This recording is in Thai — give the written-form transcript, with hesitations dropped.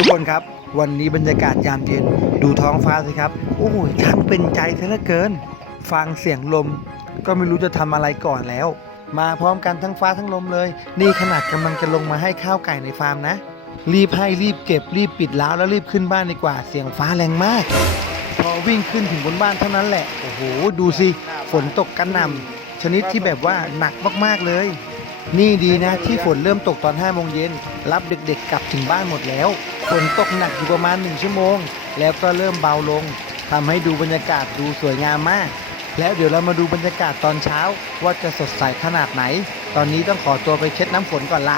ทุกคนครับวันนี้บรรยากาศยามเย็นดูท้องฟ้าสิครับโอ้ยช่างเป็นใจซะเหลือเกินฟังเสียงลมก็ไม่รู้จะทำอะไรก่อนแล้วมาพร้อมกันทั้งฟ้าทั้งลมเลยนี่ขนาดกำลังจะลงมาให้ข้าวไก่ในฟาร์มนะรีบให้รีบเก็บรีบปิดล้าวแล้วรีบขึ้นบ้านดีกว่าเสียงฟ้าแรงมากพอวิ่งขึ้นถึงบนบ้านเท่านั้นแหละโอ้โหดูสิฝนตกกระหน่ำชนิดที่แบบว่าหนักมากๆเลยนี่ดีนะที่ฝนเริ่มตกตอน5 โมงเย็นรับเด็กๆกลับถึงบ้านหมดแล้วฝนตกหนักอยู่ประมาณ1 ชั่วโมงแล้วก็เริ่มเบาลงทำให้ดูบรรยากาศดูสวยงามมากแล้วเดี๋ยวเรามาดูบรรยากาศตอนเช้าว่าจะสดใสขนาดไหนตอนนี้ต้องขอตัวไปเช็ดน้ำฝนก่อนละ